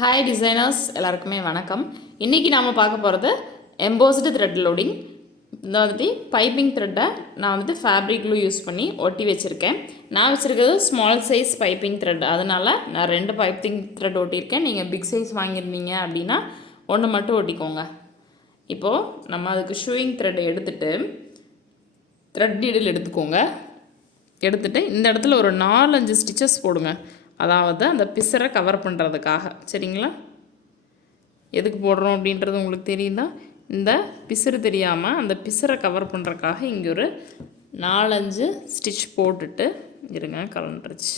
Hi designers எல்லாருக்குமே வணக்கம். இன்றைக்கி நாம் பார்க்க போகிறது எம்போஸ்டு த்ரெட் லோடிங். இந்த வந்துட்டு பைப்பிங் த்ரெட்டை நான் வந்துட்டு ஃபேப்ரிக் க்ளூ யூஸ் பண்ணி ஒட்டி வச்சுருக்கேன். நான் வச்சுருக்கிறது ஸ்மால் சைஸ் பைப்பிங் த்ரெட், அதனால் நான் 2 பைப்பிங் த்ரெட் ஒட்டியிருக்கேன். நீங்கள் பிக் சைஸ் வாங்கியிருந்தீங்க அப்படின்னா ஒன்று மட்டும் ஒட்டிக்கோங்க. இப்போது நம்ம அதுக்கு ஷூயிங் த்ரெட் எடுத்துகிட்டு த்ரெட் நீடில் எடுத்துக்கோங்க. எடுத்துகிட்டு இந்த இடத்துல ஒரு 4-5 ஸ்டிச்சஸ் போடுங்க. அதாவது அந்த பிசரை கவர் பண்ணுறதுக்காக. சரிங்களா? எதுக்கு போடுறோம் அப்படின்றது உங்களுக்கு தெரியுதா? இந்த பிசறு தெரியாமல் அந்த பிசரை கவர் பண்ணுறதுக்காக இங்கே ஒரு 4-5 ஸ்டிச் போட்டுட்டு இருங்க. கலண்டுருச்சு.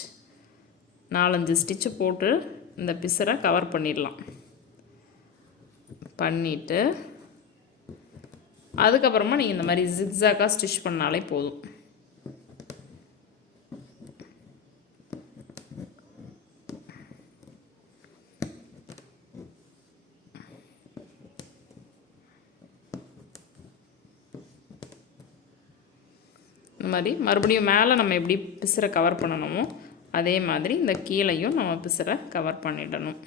4-5 ஸ்டிச்சு போட்டு இந்த பிசரை கவர் பண்ணிடலாம். பண்ணிவிட்டு அதுக்கப்புறமா நீங்கள் இந்த மாதிரி ஜிக்ஸாக்காக ஸ்டிச் பண்ணாலே போதும். இந்த மாதிரி மறுபடியும் மேலே நம்ம எப்படி பிசரை கவர் பண்ணணுமோ அதே மாதிரி இந்த கீழையும் நம்ம பிசரை கவர் பண்ணிடணும்.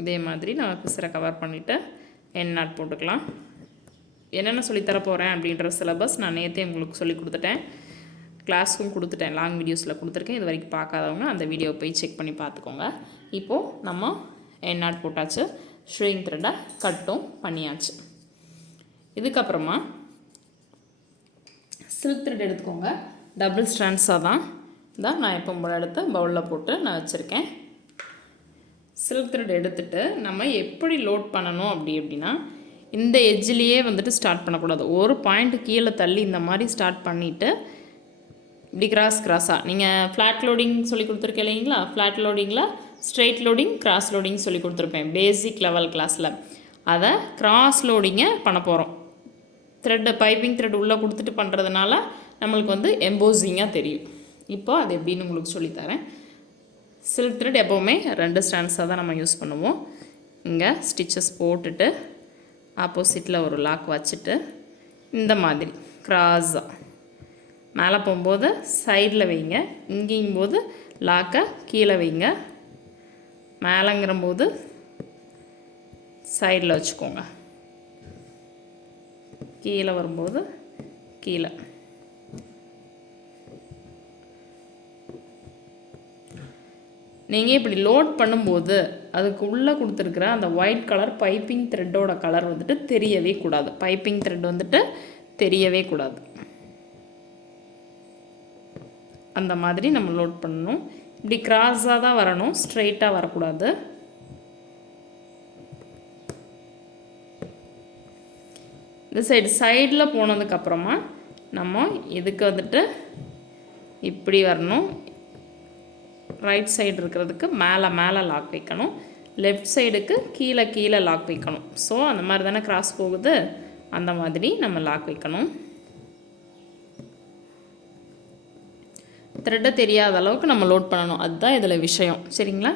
இதே மாதிரி நம்ம பிசரை கவர் பண்ணிவிட்டு என் நாட் போட்டுக்கலாம். என்னென்ன சொல்லித்தர போகிறேன் அப்படின்ற சிலபஸ் நான் நேற்றே உங்களுக்கு சொல்லி கொடுத்துட்டேன். கிளாஸுக்கும் கொடுத்துட்டேன், லாங் வீடியோஸில் கொடுத்துருக்கேன். இது வரைக்கும் பார்க்காதவங்க அந்த வீடியோவை போய் செக் பண்ணி பார்த்துக்கோங்க. இப்போது நம்ம என் நாட் போட்டாச்சு, ஷூயிங் த்ரெட்டை கட்டும் பண்ணியாச்சு. இதுக்கப்புறமா சில்க் த்ரெட் எடுத்துக்கோங்க. டபுள் ஸ்ட்ராண்ட்ஸாக தான் நான் எப்போ போல எடுத்து பவுலில் போட்டு நான் வச்சுருக்கேன். சில்க் த்ரெட் எடுத்துகிட்டு நம்ம எப்படி லோட் பண்ணணும் அப்படின்னா இந்த எட்ஜிலேயே வந்துட்டு ஸ்டார்ட் பண்ணக்கூடாது. ஒரு பாயிண்ட் கீழே தள்ளி இந்த மாதிரி ஸ்டார்ட் பண்ணிவிட்டு இப்படி கிராஸாக நீங்கள் ஃப்ளாட் லோடிங் சொல்லி கொடுத்துருக்கேன் இல்லைங்களா? ஃப்ளாட் லோடிங்கில் ஸ்ட்ரெயிட் லோடிங், கிராஸ் லோடிங் சொல்லி கொடுத்துருப்பேன் பேசிக் லெவல் கிளாஸில். அதை கிராஸ் லோடிங்கை பண்ண போகிறோம். த்ரெட்டு பைப்பிங் த்ரெட் உள்ளே கொடுத்துட்டு பண்ணுறதுனால நம்மளுக்கு வந்து எம்போசிங்காக தெரியும். இப்போ அது எப்படின்னு உங்களுக்கு சொல்லித்தரேன். சில்க் த்ரெட் எப்போவுமே 2 ஸ்டாண்ட்ஸாக தான் நம்ம யூஸ் பண்ணுவோம். இங்கே ஸ்டிச்சஸ் போட்டுட்டு ஆப்போசிட்டில் ஒரு லாக் வச்சுட்டு இந்த மாதிரி கிராஸாக மேலே போகும்போது சைடில் வைங்க, இங்கேயும் போது லாக்கை கீழே வைங்க, மேலேங்கிறம்போது சைடில் வச்சுக்கோங்க, கீழே வரும்போது கீழே. நீங்கள் இப்படி லோட் பண்ணும்போது அதுக்கு உள்ளே கொடுத்துருக்குற அந்த ஒயிட் கலர் பைப்பிங் த்ரெட்டோட கலர் வந்துட்டு தெரியவே கூடாது. பைப்பிங் த்ரெட் வந்துட்டு தெரியவே கூடாது. அந்த மாதிரி நம்ம லோட் பண்ணணும். இப்படி கிராஸாக தான் வரணும், ஸ்ட்ரெயிட்டாக வரக்கூடாது. இந்த சைடில் போனதுக்கப்புறமா நம்ம இதுக்கு வந்துட்டு இப்படி வரணும். ரைட் சைடு இருக்கிறதுக்கு மேலே லாக் வைக்கணும், லெஃப்ட் சைடுக்கு கீழே லாக் வைக்கணும். ஸோ அந்த மாதிரி தானே கிராஸ் போகுது, அந்த மாதிரி நம்ம லாக் வைக்கணும். த்ரெட்டை தெரியாத அளவுக்கு நம்ம லோட் பண்ணணும். அதுதான் இதில் விஷயம். சரிங்களா?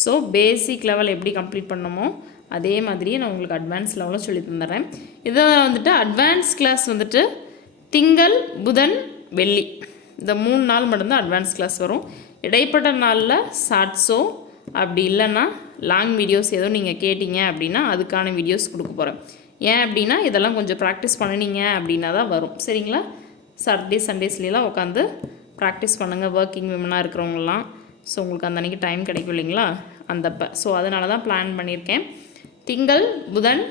ஸோ பேசிக் லெவல் எப்படி கம்ப்ளீட் பண்ணணுமோ அதே மாதிரியே நான் உங்களுக்கு அட்வான்ஸ் லெவலில் சொல்லி தந்துடுறேன். இதை வந்துட்டு அட்வான்ஸ் கிளாஸ் வந்துட்டு திங்கள், புதன், வெள்ளி இந்த 3 நாள் மட்டும்தான் அட்வான்ஸ் கிளாஸ் வரும். இடைப்பட்ட நாளில் ஷார்ட்ஸோ அப்படி இல்லைன்னா லாங் வீடியோஸ் ஏதோ நீங்கள் கேட்டிங்க அப்படின்னா அதுக்கான வீடியோஸ் கொடுக்க போகிறேன். ஏன் அப்படின்னா இதெல்லாம் கொஞ்சம் ப்ராக்டிஸ் பண்ணினீங்க அப்படின்னா தான் வரும். சரிங்களா? சாட்டர்டே சண்டேஸ்லாம் உட்காந்து ப்ராக்டிஸ் பண்ணுங்கள். ஒர்க்கிங் விமனாக இருக்கிறவங்களாம். ஸோ உங்களுக்கு அந்த அன்றைக்கி டைம் கிடைக்கும் இல்லைங்களா? ஸோ அதனால தான் பிளான் பண்ணியிருக்கேன். திங்கள், புதன்,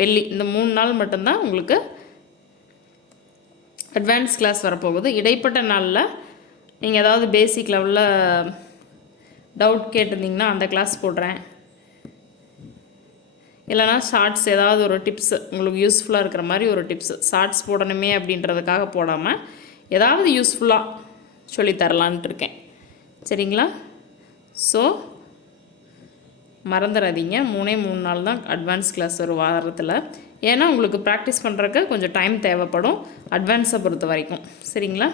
வெள்ளி இந்த 3 நாள் மட்டும்தான் உங்களுக்கு அட்வான்ஸ் கிளாஸ் வரப்போகுது. இடைப்பட்ட நாளில் நீங்கள் ஏதாவது பேசிக் லெவலில் டவுட் கேட்டிருந்தீங்கன்னா அந்த கிளாஸ் போடுறேன். இல்லைனா ஷார்ட்ஸ் ஏதாவது ஒரு டிப்ஸ் உங்களுக்கு யூஸ்ஃபுல்லாக இருக்கிற மாதிரி ஒரு டிப்ஸ் ஷார்ட்ஸ் போடணுமே அப்படின்றதுக்காக போடாமல் ஏதாவது யூஸ்ஃபுல்லாக சொல்லித்தரலான்ட்டு இருக்கேன். சரிங்களா? ஸோ மறந்துடாதீங்க, 3 நாள் தான் அட்வான்ஸ் கிளாஸ் ஒரு வாரத்தில். ஏன்னா உங்களுக்கு ப்ராக்டிஸ் பண்ணுறதுக்கு கொஞ்சம் டைம் தேவைப்படும் அட்வான்ஸை பொறுத்த வரைக்கும். சரிங்களா?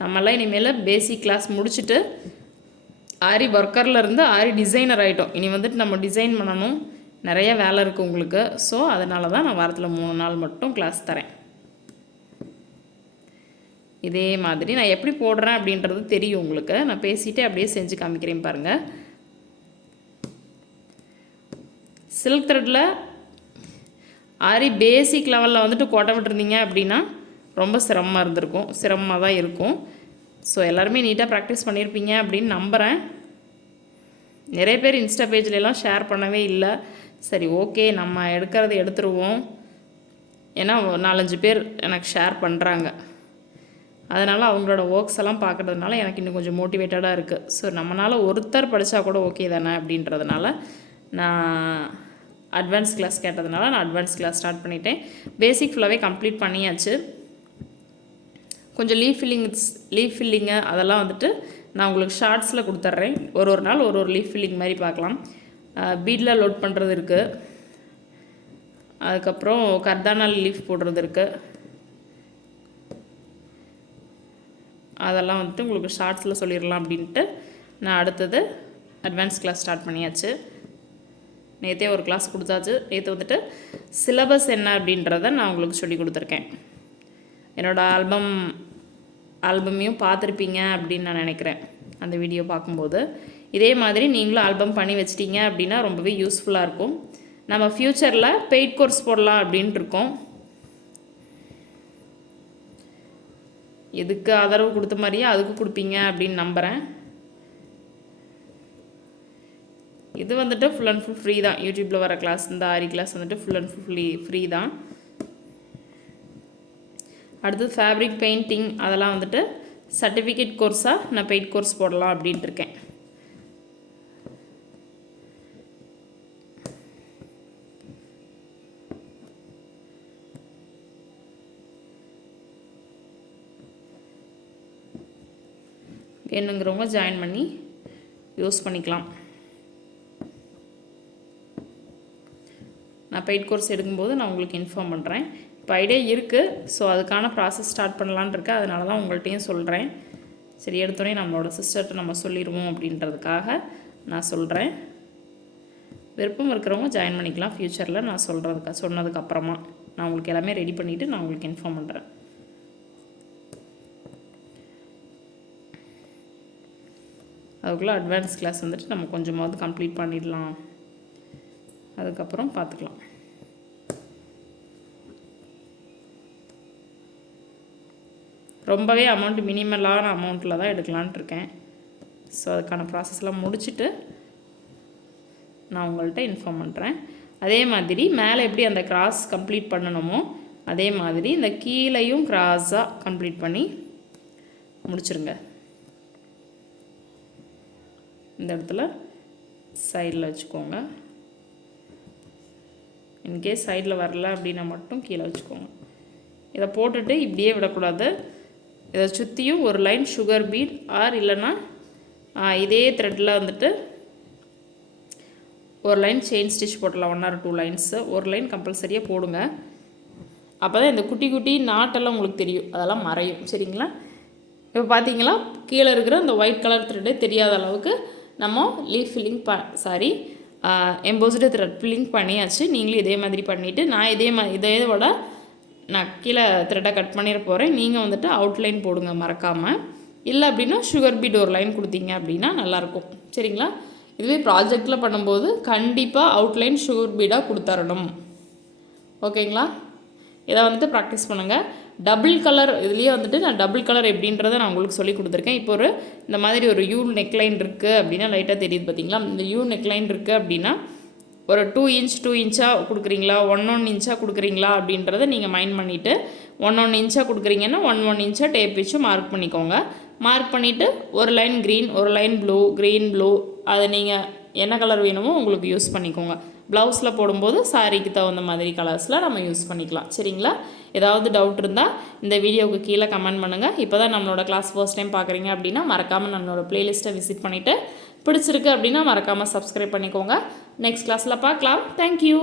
நம்மளாம் இனிமேல் பேசிக் கிளாஸ் முடிச்சுட்டு ஆரி ஒர்க்கர்லேருந்து ஆரி டிசைனர் ஆகிட்டோம். இனி வந்துட்டு நம்ம டிசைன் பண்ணணும், நிறைய வேலை இருக்குது உங்களுக்கு. ஸோ அதனால தான் நான் வாரத்தில் 3 நாள் மட்டும் கிளாஸ் தரேன். இதே மாதிரி நான் எப்படி போடுறேன் அப்படின்றது தெரியும் உங்களுக்கு. நான் பேசிகிட்டே அப்படியே செஞ்சு காமிக்கிறேன் பாருங்கள். சில்க் த்ரெட்டில் ஆரி பேசிக் லெவலில் வந்துட்டு கோட்டை விட்டுருந்தீங்க அப்படின்னா ரொம்ப சிரமமாக தான் இருக்கும். ஸோ எல்லாருமே நீட்டாக ப்ராக்டிஸ் பண்ணியிருப்பீங்க அப்படின்னு நம்புகிறேன். நிறைய பேர் இன்ஸ்டா பேஜ்லலாம் ஷேர் பண்ணவே இல்லை. சரி, ஓகே, நம்ம எடுக்கிறத எடுத்துருவோம். ஏன்னா 4-5 பேர் எனக்கு ஷேர் பண்ணுறாங்க. அதனால் அவங்களோட ஒர்க்ஸ் எல்லாம் பார்க்குறதுனால எனக்கு இன்னும் கொஞ்சம் மோட்டிவேட்டடாக இருக்குது. ஸோ நம்மளால் ஒருத்தர் படித்தா கூட ஓகே தானே அப்படின்றதுனால நான் அட்வான்ஸ் கிளாஸ் கேட்டதுனால நான் அட்வான்ஸ் கிளாஸ் ஸ்டார்ட் பண்ணிட்டேன். பேசிக் ஃபுல்லாகவே கம்ப்ளீட் பண்ணியாச்சு. கொஞ்சம் லீஃப் ஃபில்லிங்கு அதெல்லாம் வந்துட்டு நான் உங்களுக்கு ஷார்ட்ஸில் கொடுத்துட்றேன். ஒரு நாள் ஒரு லீஃப் ஃபில்லிங் மாதிரி பார்க்கலாம். பீடில் லோட் பண்ணுறது இருக்குது. அதுக்கப்புறம் கர்தானால் லீஃப் போடுறது இருக்குது. அதெல்லாம் வந்துட்டு உங்களுக்கு ஷார்ட்ஸில் சொல்லிடலாம் அப்படின்ட்டு நான் அடுத்தது அட்வான்ஸ் கிளாஸ் ஸ்டார்ட் பண்ணியாச்சு. நேற்றே ஒரு கிளாஸ் கொடுத்தாச்சு. நேற்று வந்துட்டு சிலபஸ் என்ன அப்படின்றத நான் உங்களுக்கு சொல்லி கொடுத்துருக்கேன். என்னோடய ஆல்பமையும் பார்த்துருப்பீங்க அப்படின்னு நான் நினைக்கிறேன் அந்த வீடியோ பார்க்கும்போது. இதே மாதிரி நீங்களும் ஆல்பம் பண்ணி வச்சிட்டிங்க அப்படின்னா ரொம்பவே யூஸ்ஃபுல்லாக இருக்கும். நம்ம ஃப்யூச்சரில் பெய்ட் கோர்ஸ் போடலாம் அப்படின்ட்டு இருக்கோம். எதுக்கு ஆதரவு கொடுத்த மாதிரியே அதுக்கு கொடுப்பீங்க அப்படின்னு நம்புகிறேன். இது வந்துட்டு ஃபுல் அண்ட் ஃபுல் ஃப்ரீ தான். யூடியூப்பில் வர கிளாஸ், இந்த ஆரி கிளாஸ் வந்துட்டு ஃபுல் அண்ட் ஃபுல் ஃப்ரீ தான். அடுத்தது ஃபேப்ரிக் பெயிண்டிங் அதெல்லாம் வந்துட்டு சர்டிஃபிகேட் கோர்ஸாக நான் பெய்ட் கோர்ஸ் போடலாம் அப்படின்ட்டு இருக்கேன். வேணுங்கிறவங்க ஜாயின் பண்ணி யூஸ் பண்ணிக்கலாம். நான் பெய்ட் கோர்ஸ் எடுக்கும்போது நான் உங்களுக்கு இன்ஃபார்ம் பண்ணுறேன். இப்போ ஐடியா இருக்குது. ஸோ அதுக்கான ப்ராசஸ் ஸ்டார்ட் பண்ணலான்னு இருக்கேன். அதனால தான் உங்கள்கிட்டையும் சொல்கிறேன். சரி, எடுத்தோடனே நம்மளோட சிஸ்டர்கிட்ட நம்ம சொல்லிடுவோம் அப்படின்றதுக்காக நான் சொல்கிறேன். விருப்பம் இருக்கிறவங்க ஜாயின் பண்ணிக்கலாம் ஃப்யூச்சரில். நான் சொன்னதுக்கப்புறமா நான் உங்களுக்கு எல்லாமே ரெடி பண்ணிவிட்டு நான் உங்களுக்கு இன்ஃபார்ம் பண்ணுறேன். அதுக்குள்ளே அட்வான்ஸ் கிளாஸ் வந்துட்டு நம்ம கொஞ்சமாவது கம்ப்ளீட் பண்ணிடலாம். அதுக்கப்புறம் பார்த்துக்கலாம். ரொம்பவே மினிமலான அமௌண்ட்டில் தான் எடுக்கலான்ட்டு இருக்கேன். ஸோ அதுக்கான ப்ராசஸ்லாம் முடிச்சுட்டு நான் உங்கள்கிட்ட இன்ஃபார்ம் பண்ணுறேன். அதே மாதிரி மேலே எப்படி அந்த கிராஸ் கம்ப்ளீட் பண்ணணுமோ அதே மாதிரி இந்த கீழையும் கிராஸாக கம்ப்ளீட் பண்ணி முடிச்சுருங்க. இந்த இடத்துல சைடில் வச்சுக்கோங்க. இன்கேஸ் சைடில் வரல அப்படின்னா மட்டும் கீழே வச்சுக்கோங்க. இதை போட்டுட்டு இப்படியே விடக்கூடாது. இதை சுற்றியும் ஒரு லைன் சுகர் பீட் ஆர் இல்லைன்னா இதே த்ரெட்டில் வந்துட்டு ஒரு லைன் செயின் ஸ்டிச் போடலாம். 1 or 2 லைன்ஸு ஒரு லைன் கம்பல்சரியாக போடுங்க. அப்போ தான் இந்த குட்டி குட்டி நாட்டெல்லாம் உங்களுக்கு தெரியும், அதெல்லாம் மறையும். சரிங்களா? இப்போ பார்த்தீங்களா, கீழே இருக்கிற இந்த ஒயிட் கலர் த்ரெட்டே தெரியாத அளவுக்கு நம்ம leaf filling embossed thread filling பண்ணியாச்சு. நீங்களும் இதே மாதிரி பண்ணிவிட்டு நான் இதோட நான் கீழே த்ரெட்டை கட் பண்ணிட போகிறேன். நீங்கள் வந்துட்டு அவுட்லைன் போடுங்க மறக்காமல். இல்லை அப்படின்னா சுகர் பீட் ஒரு லைன் கொடுத்தீங்க அப்படின்னா நல்லாயிருக்கும். சரிங்களா? இதுவே ப்ராஜெக்டில் பண்ணும்போது கண்டிப்பாக அவுட்லைன் சுகர் பீடாக கொடுத்துடணும். ஓகேங்களா? இதை வந்துட்டு ப்ராக்டிஸ் பண்ணுங்கள். டபுள் கலர் இதுலேயே வந்துட்டு நான் டபுள் கலர் எப்படின்றத நான் உங்களுக்கு சொல்லி கொடுத்துருக்கேன். இப்போ இந்த மாதிரி ஒரு யூ நெக்லைன் இருக்குது அப்படின்னா லைட்டாக தெரியுது பார்த்தீங்களா? இந்த யூ நெக்லைன் இருக்குது அப்படின்னா ஒரு 2 இன்ச்சாக கொடுக்குறீங்களா, 1 இன்ச்சாக கொடுக்குறீங்களா அப்படின்றத நீங்கள் மைண்ட் பண்ணிவிட்டு 1 இன்ச்சாக கொடுக்குறீங்கன்னா 1 இன்ச்சாக டேப் வச்சு மார்க் பண்ணிக்கோங்க. மார்க் பண்ணிவிட்டு ஒரு லைன் க்ரீன், ஒரு லைன் ப்ளூ, க்ரீன் ப்ளூ, அதை நீங்கள் என்ன கலர் வேணுமோ உங்களுக்கு யூஸ் பண்ணிக்கோங்க. ப்ளவுஸில் போடும்போது சாரிக்கு தகுந்த மாதிரி கலர்ஸில் நம்ம யூஸ் பண்ணிக்கலாம். சரிங்களா? ஏதாவது டவுட் இருந்தால் இந்த வீடியோவுக்கு கீழே கமெண்ட் பண்ணுங்கள். இப்போ தான் நம்மளோட கிளாஸ் ஃபர்ஸ்ட் டைம் பார்க்குறீங்க அப்படின்னா மறக்காமல் நம்மளோட ப்ளேலிஸ்ட்டை விசிட் பண்ணிவிட்டு பிடிச்சிருக்கு அப்படின்னா மறக்காமல் சப்ஸ்கிரைப் பண்ணிக்கோங்க. நெக்ஸ்ட் கிளாஸில் பார்க்கலாம். தேங்க்யூ.